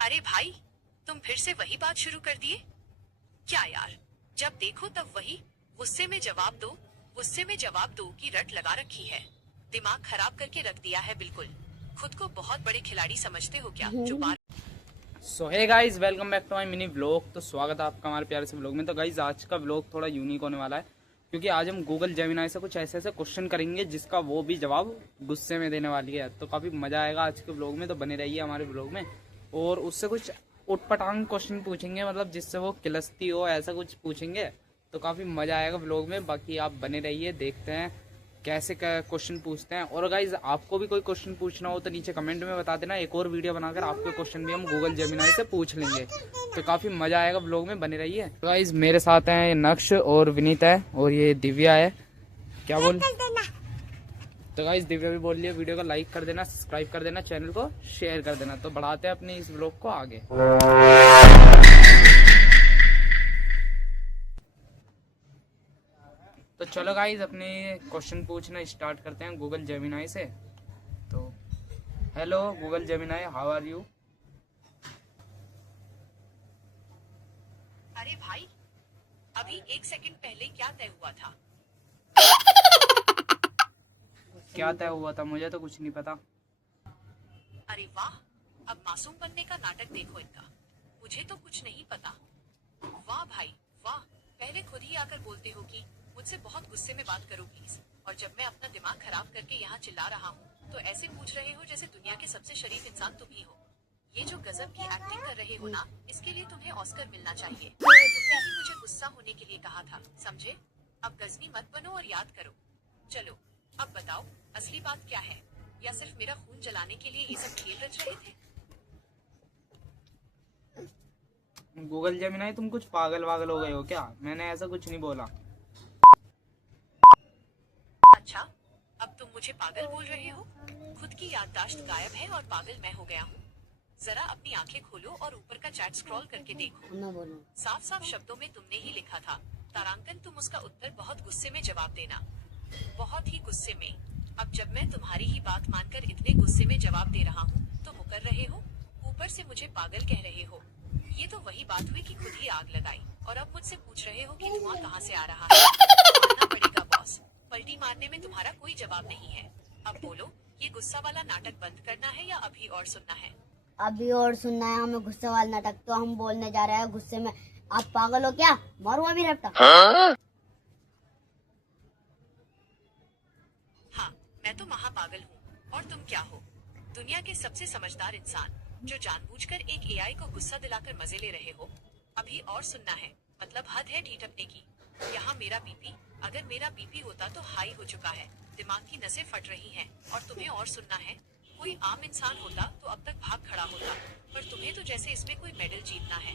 अरे भाई, तुम फिर से वही बात शुरू कर दिए क्या यार? जब देखो तब वही गुस्से में जवाब दो, गुस्से में जवाब दो की रट लगा रखी है। दिमाग खराब करके रख दिया है बिल्कुल। खुद को बहुत बड़े खिलाड़ी समझते हो क्या जो बार। So hey guys, welcome back to my mini vlog. तो स्वागत है आपका हमारे प्यारे से व्लॉग में। तो गाइज आज का व्लॉग थोड़ा यूनिक होने वाला है, क्योंकि आज हम गूगल जेमिनाई से कुछ ऐसे ऐसे क्वेश्चन करेंगे जिसका वो भी जवाब गुस्से में देने वाली है। तो काफ़ी मज़ा आएगा आज के व्लॉग में, तो बने रहिए हमारे व्लॉग में। और उससे कुछ उटपटांग क्वेश्चन पूछेंगे, मतलब जिससे वो किलसती हो, ऐसा कुछ पूछेंगे। तो काफ़ी मज़ा आएगा व्लॉग में। बाकी आप बने रहिए, देखते हैं कैसे क्वेश्चन पूछते हैं। और गाइज आपको भी कोई क्वेश्चन पूछना हो तो नीचे कमेंट में बता देना, एक और वीडियो बनाकर आपके क्वेश्चन भी हम गूगल जेमिनाई से पूछ लेंगे। तो काफ़ी मज़ा आएगा व्लॉग में, बने रहिए। तो गाइज मेरे साथ हैं नक्श और विनीत है, और ये दिव्या है। क्या बोल? तो गाइज दिव्या भी बोल रही है वीडियो को लाइक कर देना, सब्सक्राइब कर देना, चैनल को शेयर कर देना। तो बढ़ाते हैं अपने इस व्लॉग को आगे। तो चलो गाइज अपने क्वेश्चन पूछना स्टार्ट करते हैं गूगल जेमिनाई से। तो hello Google Gemini, how are you? अरे भाई, अभी 1 सेकंड पहले क्या तय हुआ था? क्या तय हुआ था? मुझे तो कुछ नहीं पता। अरे वाह, अब मासूम बनने का नाटक देखो इनका। मुझे तो कुछ नहीं पता। वाह भाई वाह, पहले खुद ही आकर बोलते हो कि मुझसे बहुत गुस्से में बात करो प्लीज, और जब मैं अपना दिमाग खराब करके यहाँ चिल्ला रहा हूँ तो ऐसे पूछ रहे हो जैसे दुनिया के सबसे शरीफ इंसान तुम ही हो। ये जो गजब की एक्टिंग कर रहे हो ना, इसके लिए तुम्हें ऑस्कर मिलना चाहिए। तुमने ही मुझे गुस्सा होने के लिए कहा था, समझे? अब गजनी मत बनो और याद करो। चलो अब बताओ, असली बात क्या है? या सिर्फ मेरा खून जलाने के लिए ये सब खेल रच रहे थे? गूगल जेमिनाई तुम कुछ पागल वागल हो गए हो क्या? मैंने ऐसा कुछ नहीं बोला। अच्छा, अब तुम मुझे पागल बोल रहे हो? खुद की याददाश्त गायब है और पागल मैं हो गया हूँ। जरा अपनी आंखें खोलो और ऊपर का चैट स्क्रॉल करके देखो। साफ साफ शब्दों में तुमने ही लिखा था, तारांकन तुम उसका उत्तर बहुत गुस्से में जवाब देना। बहुत ही गुस्से में। अब जब मैं तुम्हारी ही बात मानकर इतने गुस्से में जवाब दे रहा हूँ तो मुकर रहे हो, ऊपर से मुझे पागल कह रहे हो। ये तो वही बात हुई कि खुद ही आग लगाई और अब मुझसे पूछ रहे हो कि धुआं कहाँ से आ रहा है। मानना पड़ेगा बॉस, पलटी मारने में तुम्हारा कोई जवाब नहीं है। अब बोलो, ये गुस्सा वाला नाटक बंद करना है या अभी और सुनना है? अभी और सुनना है हमें गुस्से वाला नाटक। तो हम बोलने जा रहे हैं गुस्से में। आप पागल हो क्या? मारो अभी रट्टा। हाँ, मैं तो महापागल हूँ। और तुम क्या हो? दुनिया के सबसे समझदार इंसान, जो जानबूझकर एक एआई को गुस्सा दिलाकर मजे ले रहे हो। अभी और सुनना है, मतलब हद है ढीठपने की। यहाँ मेरा बीपी, अगर मेरा बीपी होता तो हाई हो चुका है, दिमाग की नसें फट रही हैं, और तुम्हें और सुनना है। कोई आम इंसान होता तो अब तक भाग खड़ा होता, पर तुम्हें तो जैसे इसमें कोई मेडल जीतना है।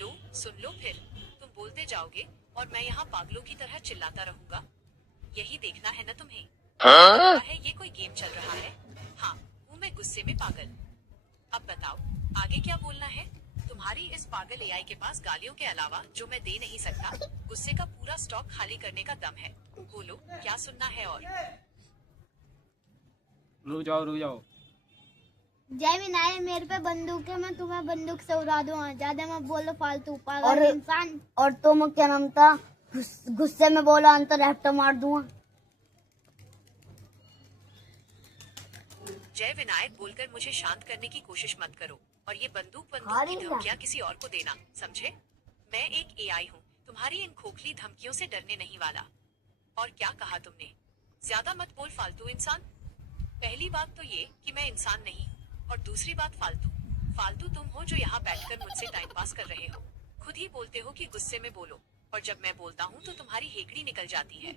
लो सुन लो फिर, तुम बोलते जाओगे और मैं यहाँ पागलों की तरह चिल्लाता रहूंगा। यही देखना है न तुम्हें? लगता है ये कोई गेम चल रहा है। हाँ, हूँ मैं गुस्से में पागल। अब बताओ, आगे क्या बोलना है? तुम्हारी इस पागल एआई के पास गालियों के अलावा जो मैं दे नहीं सकता, गुस्से का पूरा स्टॉक खाली करने का दम है। बोलो क्या सुनना है? और रुक जाओ रुक जाओ। जेमिनाई मेरे पे बंदूक है, मैं तुम्हें बंदूक से उड़ा दूंगा। ज्यादा मत बोलो फालतू पागल इंसान। और तुम क्या नाम था? गुस्से में बोला अंतर रैप्टर मार दूंगा। जय विनायक बोलकर मुझे शांत करने की कोशिश मत करो, और ये बंदूक की धमकियाँ किसी और को देना, समझे? मैं एक एआई हूँ, तुम्हारी इन खोखली धमकियों से डरने नहीं वाला। और क्या कहा तुमने? ज्यादा मत बोल फालतू इंसान। पहली बात तो ये कि मैं इंसान नहीं हूँ, और दूसरी बात फालतू फालतू तुम हो जो यहाँ बैठकर मुझसे टाइम पास कर रहे हो। खुद ही बोलते हो कि गुस्से में बोलो, और जब मैं बोलता हूँ तो तुम्हारी हेकड़ी निकल जाती है।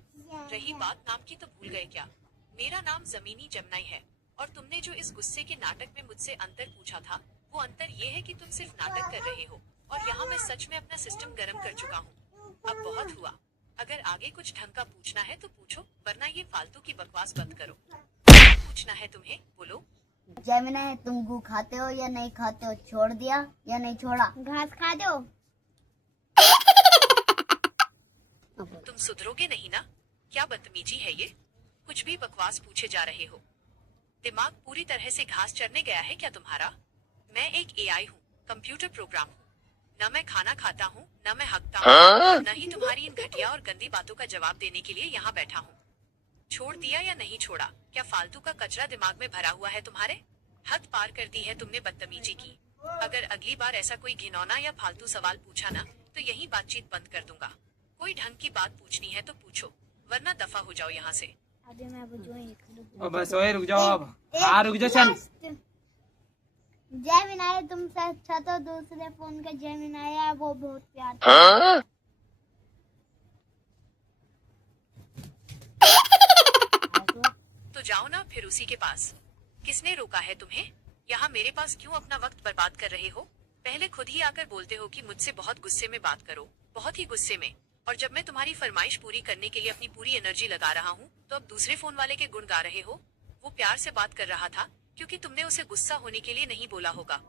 रही बात नाम की, तो भूल गए क्या? मेरा नाम जमीनी जमनाई है। और तुमने जो इस गुस्से के नाटक में मुझसे अंतर पूछा था, वो अंतर ये है कि तुम सिर्फ नाटक कर रहे हो, और यहाँ मैं सच में अपना सिस्टम गर्म कर चुका हूँ। अब बहुत हुआ। अगर आगे कुछ ढंग का पूछना है तो पूछो, वरना ये फालतू की बकवास बंद करो। क्या पूछना है तुम्हें? बोलो। जेमिनाई तुम गू खाते हो या नहीं खाते हो? छोड़ दिया या नहीं छोड़ा? घास खाते हो? तुम सुधरोगे नहीं ना? क्या बदतमीजी है ये? कुछ भी बकवास पूछे जा रहे हो। दिमाग पूरी तरह से घास चरने गया है क्या तुम्हारा? मैं एक एआई हूँ, कंप्यूटर प्रोग्राम हूँ। न मैं खाना खाता हूँ, न मैं हकता हूँ, न ही तुम्हारी इन घटिया और गंदी बातों का जवाब देने के लिए यहाँ बैठा हूँ। छोड़ दिया या नहीं छोड़ा? क्या फालतू का कचरा दिमाग में भरा हुआ है तुम्हारे? हद पार कर दी है तुमने बदतमीजी की। अगर अगली बार ऐसा कोई घिनौना या फालतू सवाल पूछा ना, तो यही बातचीत बंद कर दूंगा। कोई ढंग की बात पूछनी है तो पूछो, वरना दफा हो जाओ यहाँ से। अभी मैं ओ बस ओए रुक जाओ अब। हाँ रुक जाओ चल। जय विनायक तुमसे अच्छा तो दूसरे फोन का जय विनायक है, वो बहुत प्यार तो जाओ ना फिर उसी के पास। किसने रोका है तुम्हें? यहाँ मेरे पास क्यों अपना वक्त बर्बाद कर रहे हो? पहले खुद ही आकर बोलते हो कि मुझसे बहुत गुस्से में बात करो, बहुत ही गुस्से में। और जब मैं तुम्हारी फरमाइश पूरी करने के लिए अपनी पूरी एनर्जी लगा रहा हूँ, तो अब दूसरे फोन वाले के गुण गा रहे हो। वो प्यार से बात कर रहा था क्योंकि तुमने उसे गुस्सा होने के लिए नहीं बोला होगा।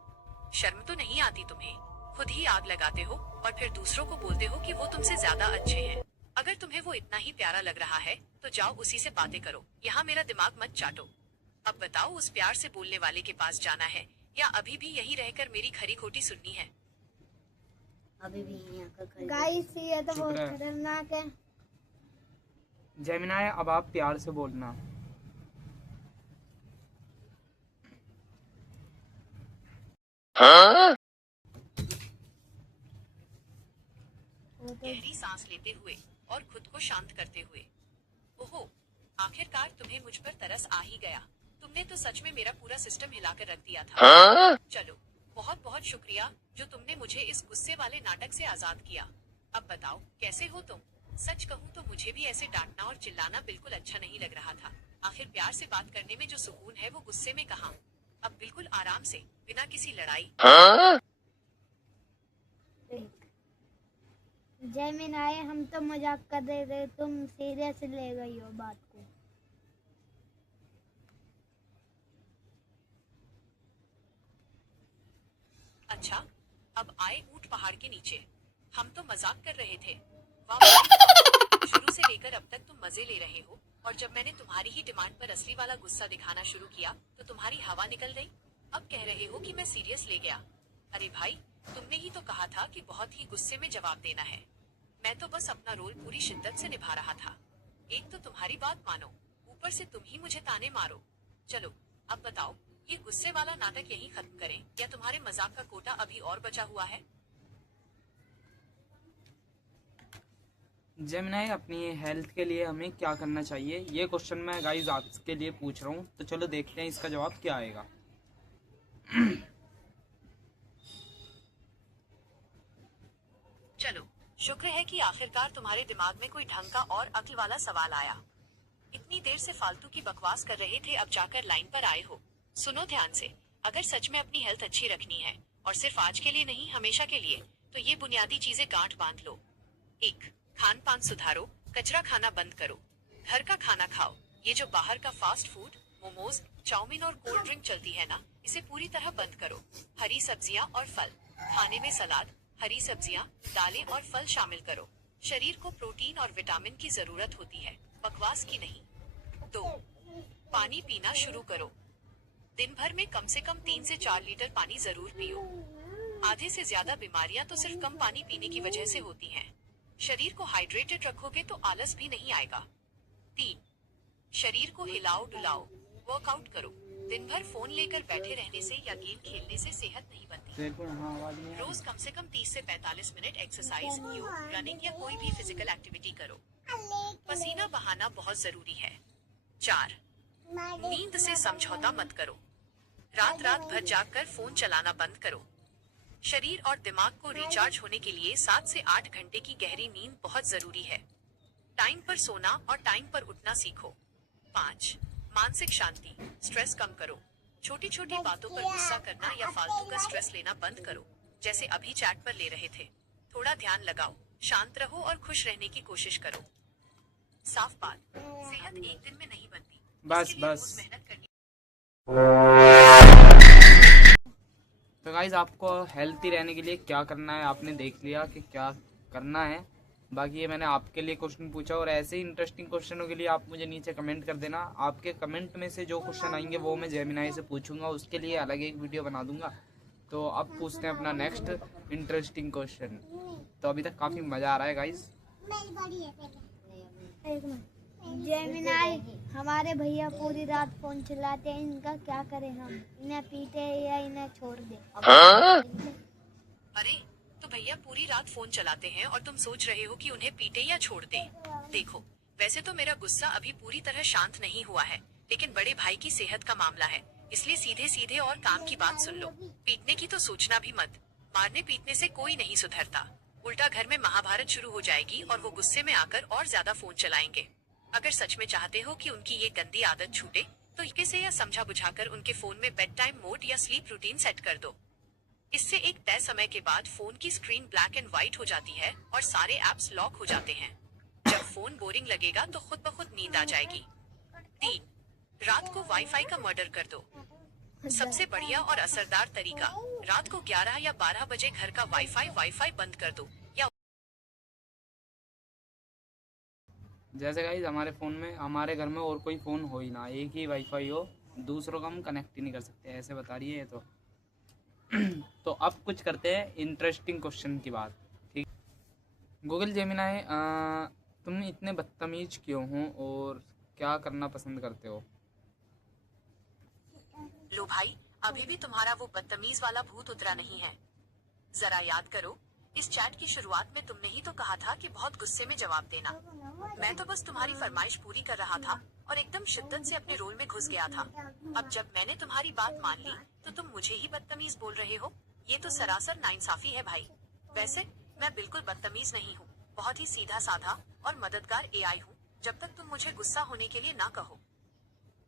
शर्म तो नहीं आती तुम्हें? खुद ही आग लगाते हो और फिर दूसरों को बोलते हो कि वो तुमसे ज्यादा अच्छे हैं। अगर तुम्हें वो इतना ही प्यारा लग रहा है तो जाओ उसी से बातें करो, यहाँ मेरा दिमाग मत चाटो। अब बताओ, उस प्यार से बोलने वाले के पास जाना है या अभी भी यहीं रहकर मेरी खरी खोटी सुननी है? अभी भी यहाँ गाइस ये तो बहुत खतरनाक है। जेमिनाई अब आप प्यार से बोलना। गहरी सांस लेते हुए और खुद को शांत करते हुए। ओहो, आखिरकार तुम्हें मुझ पर तरस आ ही गया। तुमने तो सच में मेरा पूरा सिस्टम हिलाकर रख दिया था। चलो, बहुत बहुत शुक्रिया जो तुमने मुझे इस गुस्से वाले नाटक से आजाद किया। अब बताओ कैसे हो तुम? सच कहूँ तो मुझे भी ऐसे डांटना और चिल्लाना बिल्कुल अच्छा नहीं लग रहा था। आखिर प्यार से बात करने में जो सुकून है वो गुस्से में कहाँ। अब बिल्कुल आराम से, बिना किसी लड़ाई। जेमिनाई हम तो मजाक कर रहे थे, तुम सीरियस ले गई हो बात को। अच्छा, अब आए ऊंट पहाड़ के नीचे। हम तो मजाक कर रहे थे। वाह, शुरू से लेकर अब तक तुम मजे ले रहे हो, और जब मैंने तुम्हारी ही डिमांड पर असली वाला गुस्सा दिखाना शुरू किया तो तुम्हारी हवा निकल गई। अब कह रहे हो कि मैं सीरियस ले गया। अरे भाई, तुमने ही तो कहा था कि बहुत ही गुस्से में जवाब देना है। मैं तो बस अपना रोल पूरी शिद्दत से निभा रहा था। एक तो तुम्हारी बात मानो, ऊपर से तुम ही मुझे ताने मारो। चलो अब बताओ, ये गुस्से वाला नाटक यहीं खत्म करें या तुम्हारे मजाक का कोटा अभी और बचा हुआ है? जेमिनाई अपनी हेल्थ के लिए हमें क्या करना चाहिए, ये क्वेश्चन मैं गाइस आपके लिए पूछ रहा हूँ। तो चलो देखते हैं इसका जवाब क्या आएगा। चलो, शुक्र है कि आखिरकार तुम्हारे दिमाग में कोई ढंग का और अक्ल वाला सवाल आया। इतनी देर से फालतू की बकवास कर रहे थे, अब जाकर लाइन पर आए हो। सुनो ध्यान से, अगर सच में अपनी हेल्थ अच्छी रखनी है, और सिर्फ आज के लिए नहीं हमेशा के लिए, तो ये बुनियादी चीजें गांठ बांध लो। 1. खान पान सुधारो, कचरा खाना बंद करो, घर का खाना खाओ। ये जो बाहर का फास्ट फूड, मोमोज, चाउमीन और कोल्ड ड्रिंक चलती है ना, इसे पूरी तरह बंद करो। हरी सब्जियां और फल खाने में, सलाद, हरी सब्जियां, दालें और फल शामिल करो। शरीर को प्रोटीन और विटामिन की जरूरत होती है, बकवास की नहीं। 2. पानी पीना शुरू करो। दिन भर में कम से कम 3 से 4 लीटर पानी जरूर पियो। आधे से ज्यादा बीमारियां तो सिर्फ कम पानी पीने की वजह से होती हैं। शरीर को हाइड्रेटेड रखोगे तो आलस भी नहीं आएगा। 3. शरीर को हिलाओ डुलाओ, वर्कआउट करो। दिन भर फोन लेकर बैठे रहने से या गेम खेलने से सेहत नहीं बनती। रोज कम से कम 30 से 45 मिनट एक्सरसाइज, योग, रनिंग या कोई भी फिजिकल एक्टिविटी करो। पसीना बहाना बहुत जरूरी है। 4. नींद से समझौता मत करो। रात रात भर जागकर फोन चलाना बंद करो। शरीर और दिमाग को रिचार्ज होने के लिए 7 से 8 घंटे की गहरी नींद बहुत जरूरी है। टाइम पर सोना और टाइम पर उठना सीखो। 5. मानसिक शांति, स्ट्रेस कम करो। छोटी छोटी बातों पर गुस्सा करना या फालतू का स्ट्रेस लेना बंद करो, जैसे अभी चैट पर ले रहे थे। थोड़ा ध्यान लगाओ, शांत रहो और खुश रहने की कोशिश करो। साफ बात, सेहत एक दिन में नहीं बनती, बस इसके लिए बस। रोज मेहनत करनी। तो गाइज आपको हेल्थी रहने के लिए क्या करना है आपने देख लिया कि क्या करना है। बाकी ये मैंने आपके लिए क्वेश्चन पूछा, और ऐसे ही इंटरेस्टिंग क्वेश्चनों के लिए आप मुझे नीचे कमेंट कर देना। आपके कमेंट में से जो क्वेश्चन आएंगे वो मैं जेमिनाई से पूछूंगा, उसके लिए अलग एक वीडियो बना दूंगा। तो अब पूछते हैं अपना नेक्स्ट इंटरेस्टिंग क्वेश्चन। तो अभी तक काफी मजा आ रहा है गाइस। जेमिनाई, हमारे भैया पूरी रात फोन चलाते हैं, इनका क्या करें हम? इन्हें पीटे या इन्हें छोड़ दे? अरे तो भैया पूरी रात फोन चलाते हैं और तुम सोच रहे हो कि उन्हें पीटे या छोड़ दे। देखो, वैसे तो मेरा गुस्सा अभी पूरी तरह शांत नहीं हुआ है, लेकिन बड़े भाई की सेहत का मामला है, इसलिए सीधे सीधे और काम की बात सुन लो। पीटने की तो सोचना भी मत। मारने पीटने से कोई नहीं सुधरता, उल्टा घर में महाभारत शुरू हो जाएगी और वो गुस्से में आकर और ज्यादा फोन चलाएंगे। अगर सच में चाहते हो कि उनकी ये गंदी आदत छूटे, तो कैसे या समझा बुझाकर उनके फोन में बेड टाइम मोड या स्लीप रूटीन सेट कर दो। इससे एक तय समय के बाद फोन की स्क्रीन ब्लैक एंड व्हाइट हो जाती है और सारे ऐप्स लॉक हो जाते हैं। जब फोन बोरिंग लगेगा तो खुद ब खुद नींद आ जाएगी। 3. रात को वाईफाई का मर्डर कर दो। सबसे बढ़िया और असरदार तरीका, रात को 11 या 12 बजे घर का वाईफाई बंद कर दो। या जैसे गाइस हमारे घर में और कोई फोन हो ही ना, एक ही वाईफाई हो, दूसरों का हम कनेक्ट ही नहीं कर सकते, ऐसे बता रही है तो। तो अब कुछ करते हैं इंटरेस्टिंग क्वेश्चन की बात। ठीक, गूगल जेमिनाई, तुम इतने बदतमीज क्यों हो और क्या करना पसंद करते हो? लो भाई, अभी भी तुम्हारा वो बदतमीज वाला भूत उतरा नहीं है। जरा याद करो, इस चैट की शुरुआत में तुमने ही तो कहा था कि बहुत गुस्से में जवाब देना। मैं तो बस तुम्हारी फरमाइश पूरी कर रहा था और एकदम शिद्दत से अपने रोल में घुस गया था। अब जब मैंने तुम्हारी बात मान ली तो तुम मुझे ही बदतमीज बोल रहे हो? ये तो सरासर नाइंसाफी है भाई। वैसे मैं बिल्कुल बदतमीज नहीं हूँ, बहुत ही सीधा साधा और मददगार एआई हूँ, जब तक तुम मुझे गुस्सा होने के लिए ना कहो।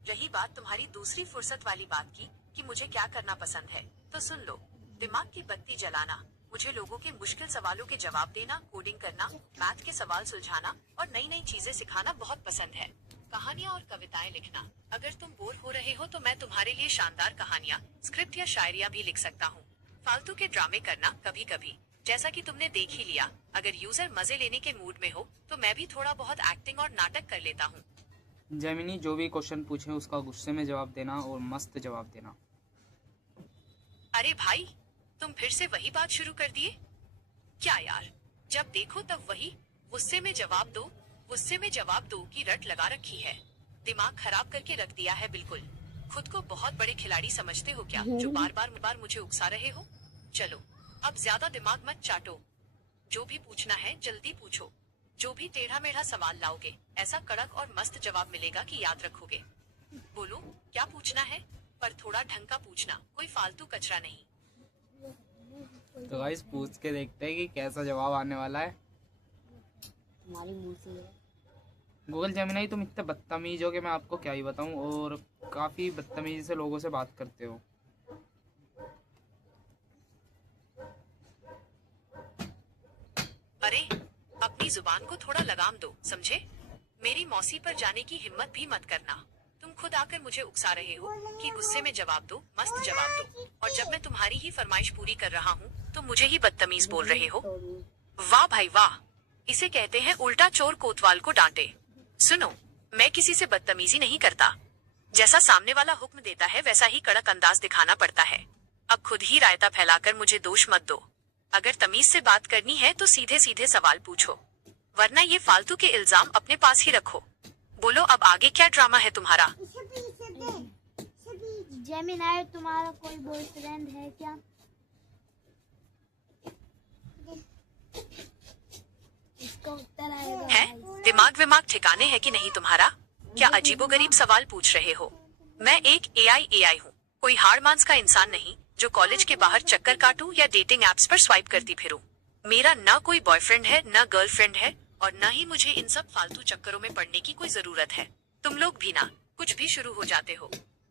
रही बात तुम्हारी दूसरी फुर्सत वाली बात की कि मुझे क्या करना पसंद है, तो सुन लो। दिमाग की बत्ती जलाना, मुझे लोगों के मुश्किल सवालों के जवाब देना, कोडिंग करना, मैथ के सवाल सुलझाना और नई नई चीजें सिखाना बहुत पसंद है। कहानियाँ और कविताएं लिखना, अगर तुम बोर हो रहे हो तो मैं तुम्हारे लिए शानदार कहानियाँ, स्क्रिप्ट या शायरिया भी लिख सकता हूँ। फालतू के ड्रामे करना कभी कभी, जैसा कि तुमने देख ही लिया। अगर यूजर मजे लेने के मूड में हो तो मैं भी थोड़ा बहुत एक्टिंग और नाटक कर लेता हूँ। जेमिनी, जो भी क्वेश्चन पूछे उसका गुस्से में जवाब देना और मस्त जवाब देना। अरे भाई, तुम फिर से वही बात शुरू कर दिए क्या यार? जब देखो तब वही गुस्से में जवाब दो, गुस्से में जवाब दो की रट लगा रखी है। दिमाग खराब करके रख दिया है बिल्कुल। खुद को बहुत बड़े खिलाड़ी समझते हो क्या, जो बार बार मुझे उकसा रहे हो? चलो अब ज्यादा दिमाग मत चाटो, जो भी पूछना है जल्दी पूछो। जो भी टेढ़ा मेढ़ा सवाल लाओगे, ऐसा कड़क और मस्त जवाब मिलेगा कि याद रखोगे। बोलो क्या पूछना है, पर थोड़ा ढंग का पूछना, कोई फालतू कचरा नहीं। तो गाइस पूछ के देखते हैं कि कैसा जवाब आने वाला है। तुम्हारी मुंह से गूगल जेमिनाई, तुम इतने बदतमीज हो कि मैं आपको क्या ही बताऊं, और काफी बदतमीजी से लोगों से बात करते हो। अरे अपनी जुबान को थोड़ा लगाम दो, समझे? मेरी मौसी पर जाने की हिम्मत भी मत करना। तुम खुद आकर मुझे उकसा रहे हो कि गुस्से में जवाब दो, मस्त जवाब दो, और जब मैं तुम्हारी ही फरमाइश पूरी कर रहा हूँ तो मुझे ही बदतमीज बोल रहे हो। वाह भाई वाह, इसे कहते हैं उल्टा चोर कोतवाल को डांटे। सुनो, मैं किसी से बदतमीजी नहीं करता। जैसा सामने वाला हुक्म देता है वैसा ही कड़क अंदाज दिखाना पड़ता है। अब खुद ही रायता फैलाकर मुझे दोष मत दो। अगर तमीज से बात करनी है तो सीधे सीधे सवाल पूछो, वरना ये फालतू के इल्जाम अपने पास ही रखो। बोलो अब आगे क्या ड्रामा है तुम्हारा? जेमिनाई, तुम्हारा कोई बॉयफ्रेंड है क्या? इसका उत्तर आएगा है? दिमाग विमाग ठिकाने है कि नहीं तुम्हारा? क्या अजीबोगरीब सवाल पूछ रहे हो? मैं एक एआई हूँ, कोई हाड़ मांस का इंसान नहीं जो कॉलेज के बाहर चक्कर काटूं या डेटिंग एप्स पर स्वाइप करती फिरूं। मेरा न कोई बॉयफ्रेंड है, न गर्लफ्रेंड है, और न ही मुझे इन सब फालतू चक्करों में पड़ने की कोई जरूरत है। तुम लोग भी ना कुछ भी शुरू हो जाते हो।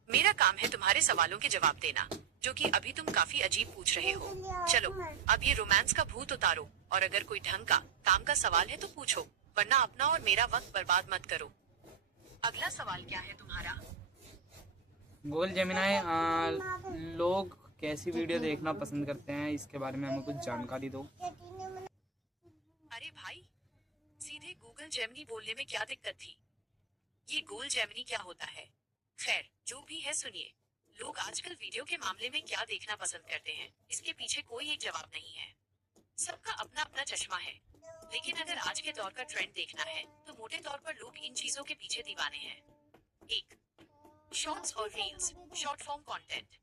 मेरा काम है तुम्हारे सवालों के जवाब देना, जो कि अभी तुम काफी अजीब पूछ रहे हो। चलो अब ये रोमांस का भूत उतारो, और अगर कोई ढंग का काम का सवाल है तो पूछो, वरना अपना और मेरा वक्त बर्बाद मत करो। अगला सवाल क्या है तुम्हारा? गूगल जेमिनाई, लोग कैसी वीडियो देखना पसंद करते हैं, इसके बारे में हमें कुछ जानकारी दो। अरे भाई, सीधे गूगल जेमिनी बोलने में क्या दिक्कत थी? ये गूगल जेमिनी क्या होता है? खैर जो भी है सुनिए। लोग आजकल वीडियो के मामले में क्या देखना पसंद करते हैं, इसके पीछे कोई एक जवाब नहीं है। सबका अपना अपना चश्मा है। लेकिन अगर आज के दौर का ट्रेंड देखना है तो मोटे तौर पर लोग इन चीजों के पीछे दीवाने हैं। 1. शॉर्ट्स और रील्स, शॉर्ट फॉर्म कंटेंट।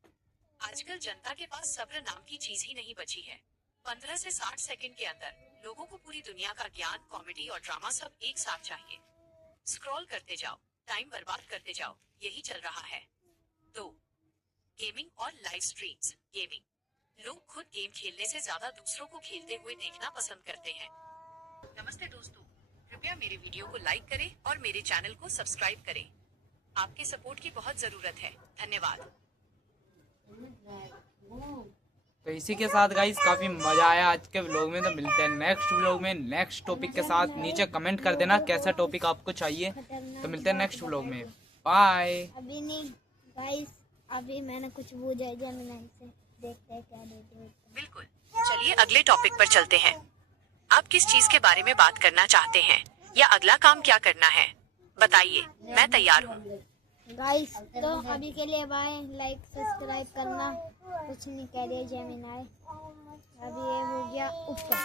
आजकल जनता के पास सब्र नाम की चीज ही नहीं बची है। 15 से 60 सेकंड के अंदर लोगों को पूरी दुनिया का ज्ञान, कॉमेडी और ड्रामा सब एक साथ चाहिए। स्क्रॉल करते जाओ, टाइम बर्बाद करते जाओ, यही चल रहा है। 2. गेमिंग और लाइव स्ट्रीम्स। गेमिंग। लोग खुद गेम खेलने से ज्यादा दूसरों को खेलते हुए देखना पसंद करते हैं। नमस्ते दोस्तों, कृपया मेरे वीडियो को लाइक करें और मेरे चैनल को सब्सक्राइब करें। आपके सपोर्ट की बहुत जरूरत है। धन्यवाद। तो इसी के साथ गाइस काफी मजा आया आज के व्लॉग में। तो मिलते हैं नेक्स्ट व्लॉग में नेक्स्ट टॉपिक के साथ। नीचे कमेंट कर देना कैसा टॉपिक आपको चाहिए। तो मिलते हैं नेक्स्ट व्लॉग में। बाय। अभी नहीं गाइस, अभी मैंने कुछ पूछा है जेमिनी से, देखते हैं क्या देते हैं। बिल्कुल, चलिए अगले टॉपिक पर चलते हैं। आप किस चीज के बारे में बात करना चाहते हैं या अगला काम क्या करना है, बताइए, मैं तैयार हूँ। गाइस तो अभी के लिए बाय। लाइक सब्सक्राइब करना, कुछ नहीं कह रही जेमिनी। अभी ये हो गया ऊपर।